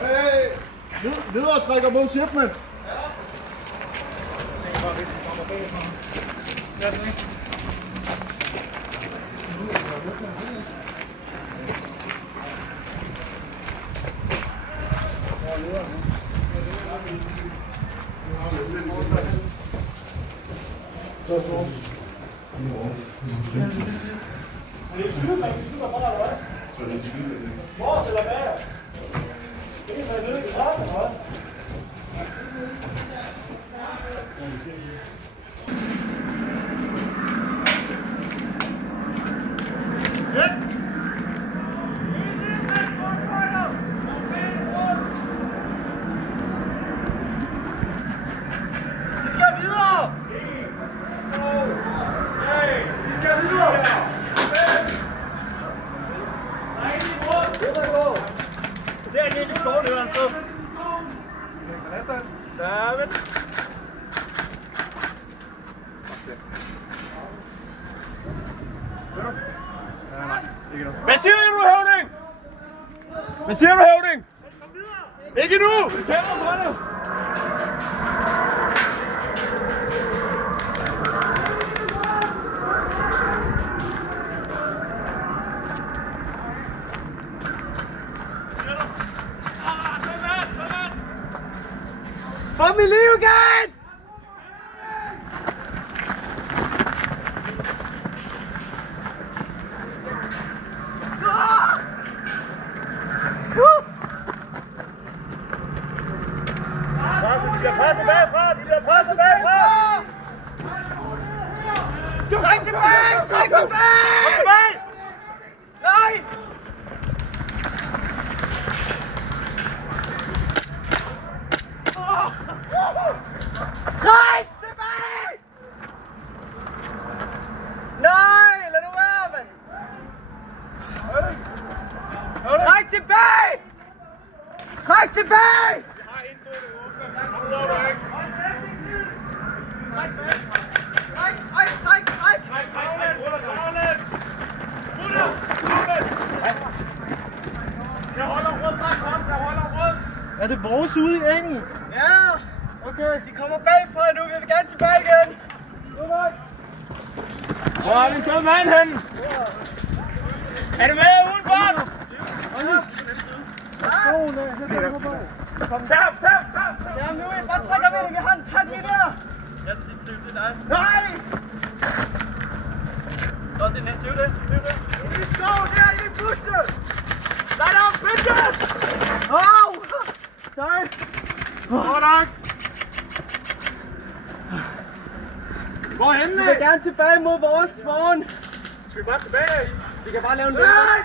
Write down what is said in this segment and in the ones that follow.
Hey! Videre trækker mod Chieftain. Hvor eller hvad? Det er nede i trappen, hva'? De skal videre! De skal videre! Det er en lille skål, så. David. Hvad siger du, høvding? Hvad siger du, høvding? Ikke nu! Vi kæmper på det! Få mit liv igen! Vi bliver presset bagfra! Vi bliver presset bagfra! Træk tilbage! Træk tilbage! Kom tilbage! Nej! Træk tilbage! Nej, lad nu være, mand! Træk tilbage! Træk tilbage! Jeg holder rød, jeg holder rød. Er det vores ude i engen? Ja, Okay. de kommer bagfra nu, vi vil gerne tilbage igen. Hvor er den døde mand henne? Er du med udenfor? Kom. Tap! Ja, nu er bare trækker ved det, vi har en tag lige der. Jeg til det dig. Nej! Der er også en her til det. I skov der, i buskene! Nej, der er bitches! Au! Sorry. Hvordan? Hvorhen Vi vil gerne tilbage mod vores vogn. Skal vi bare tilbage? Vi kan bare lave en Nej!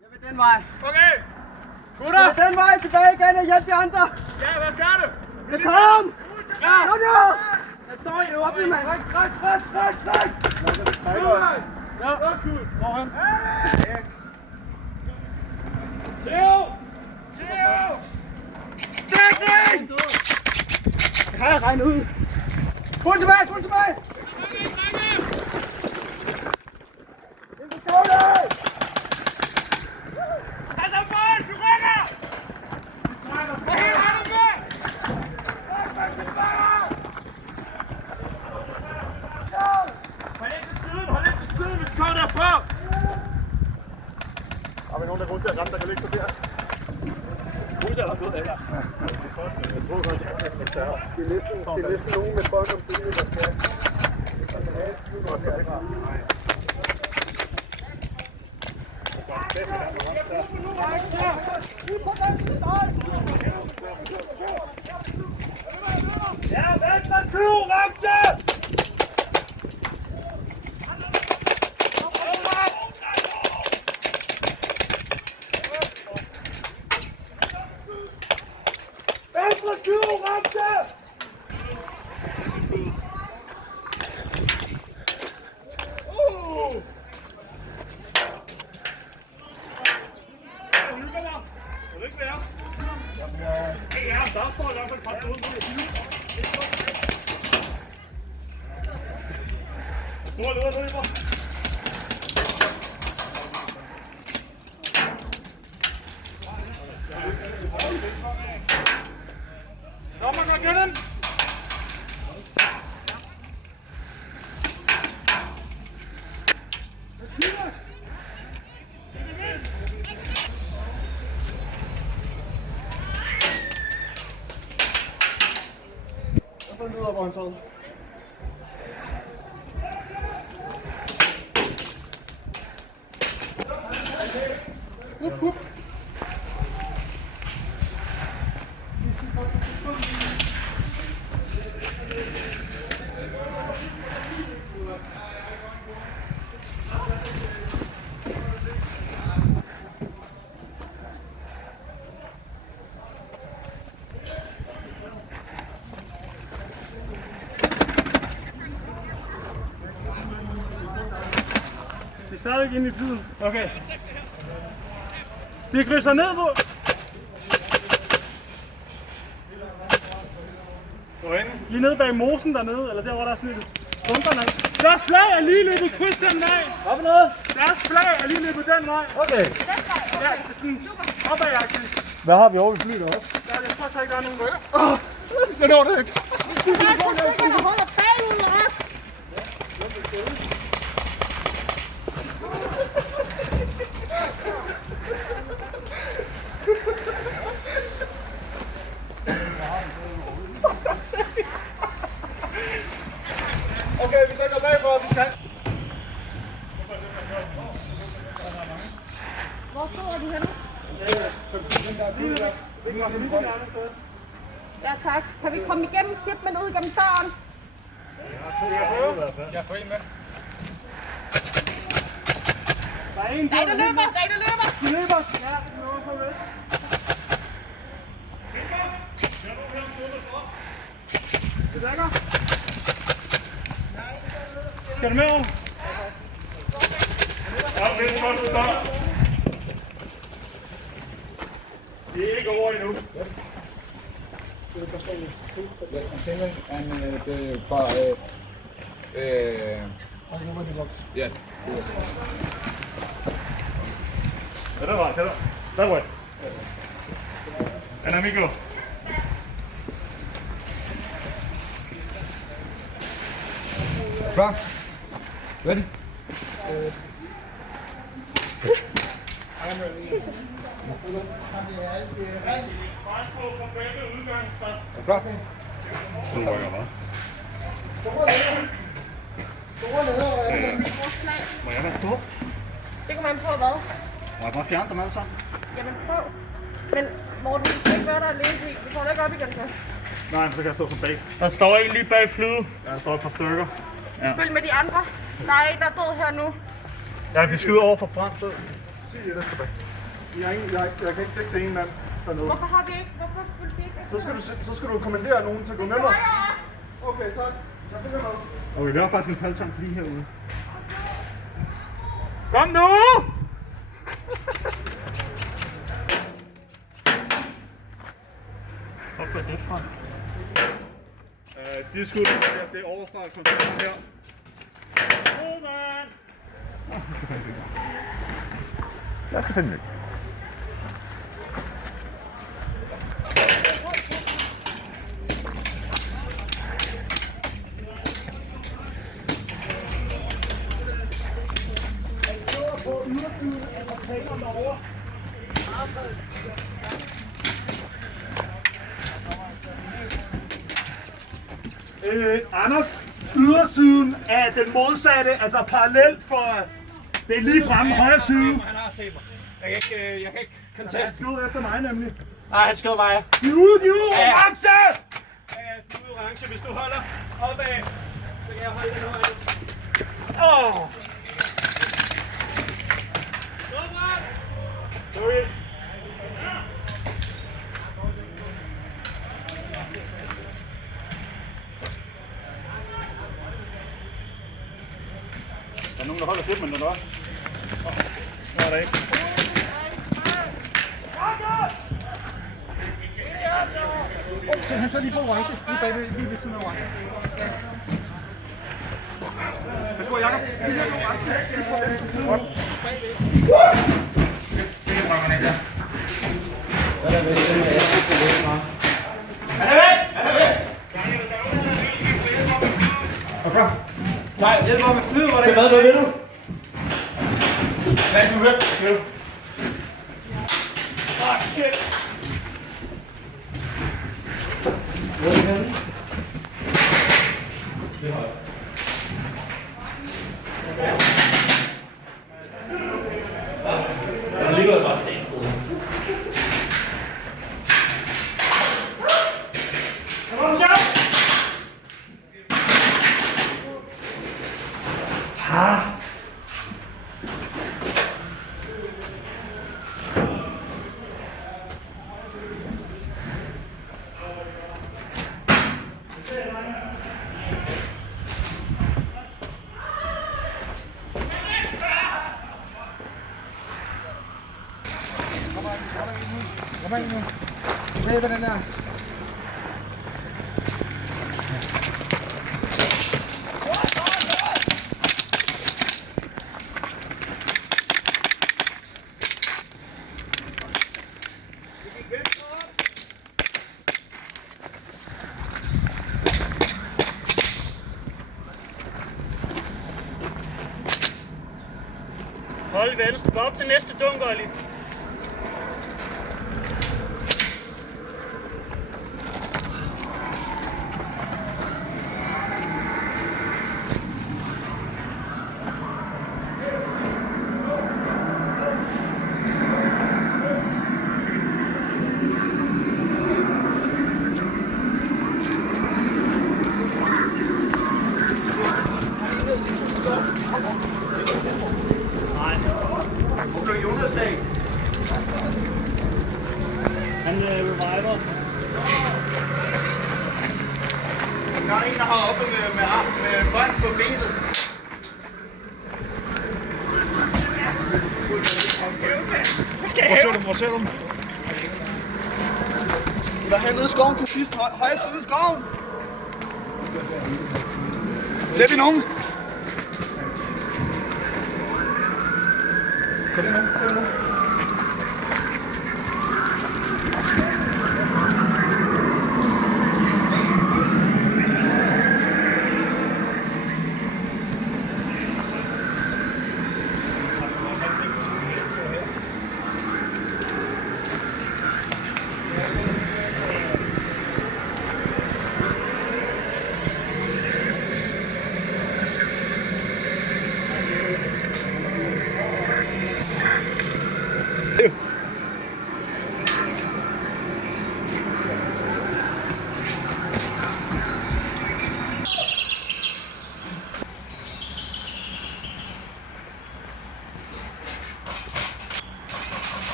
Jeg vil den vej. Okay! Jeg Gutter! vil den vej tilbage igen og hjælpe de andre. Ja, hvad skal du? Det kom! Ja! Kom nu! Jeg står i åbne, mand. Træk! Ja! Hvorhen? Theo! Dækning! Det kan jeg regne ud. Fuld tilbage! Pas op, boys! Vi rykker! Hvad her har du med? Hold lidt til siden, hvis du kommer derfra! Har vi nogen, der er god til at ramme, der kan ligge så der? Gud, er godt, eller? Det er næsten nogen med folk om byen, der skal. Ja, venstre tyv, ramte! løber. Dommer går gennem. Jeg fandt ud af, hvor han sad. Vi er stadig inde i flyet. Okay. Vi krydser ned på. Gå ind. Lige nede bag mosen dernede, eller der hvor der er sådan et bunkerne. Deres flag er lige løbet kryds den vej. Hvad for noget? Deres flag er lige løbet den vej. Okay. Ja, det er sådan opad-agtigt. Hvad har vi over i flyet også? Ja, jeg tror så ikke, der er nogen røger. Det når det ikke. Du er så sikker, der holder bagud også. Okay, vi trykker bagfra, vi skal. Hvor sidder du henne? Ja tak. Kan vi komme igennem shipment ud igennem døren? Jeg får en med. Der er en, der løber! Der er en, der løber! De løber. Ja, nu er på med. Det dækker. Skal du med over? Ja, det er godt, stop. Vi er ikke over endnu. I'm saying, and the yeah. Kedar var, kedar. Der var. En amigo. Klar? Ready? Klar? Nu rykker jeg, hva'? Må jeg være dum? Det kan man på hvad? Må jeg bare fjerne dem alle sammen? Jamen prøv. Men Morten, du skal ikke være der alene. Vi får da ikke op igen så. Nej, så kan jeg stå som bag. Der står en lige bag flyet. Ja, der står et par stykker. Ja. Følg med de andre. Der er en, der er død her nu. Ja, vi skyder over for brændsted. Sig det tilbage. Jeg kan ikke dække det ene mand dernede. Hvorfor har vi ikke? Hvorfor skulle vi ikke? Så skal du kommandere nogen til at gå med mig. Nej, også. Okay, tak. Jeg følger med. Okay, vi har faktisk en paltank lige herude. Kom nu! Fuck, hvad er det fra? De skud, det er overfra kontrollen her. Oh, man! Jeg skal finde væk. Anders, ydersiden af den modsatte, altså parallelt for det lige fremme højre side. Han har set mig. Jeg kan ikke conteste. Han skød efter mig nemlig. Nej, han skød mig. De er ude, orange! Ja, du er orange. Hvis du holder opad, så kan jeg holde den højde. Åh! Sorry. Der er nogen, der holder filmen, eller hvad? Det er der ikke. Så han så lige på orange. Lige bagved, lige ved siden af orange. Værsgo, Jacob. Nej, hjælp mig med flyet, hvordan? Hvad vil du? Hvad er du ved? Shit. Så ligger det bare stenstået. Kom så! Kom ind nu. Se på den der. Hold venstre. Gå op til næste dunk, Olli. Han reviver. Der er en, der har oppe med bånd på benet. Hvor ser du dem? Vi var hernede i skoven til sidst. Højre side af skoven. Ser vi nogen? Ser vi nogen?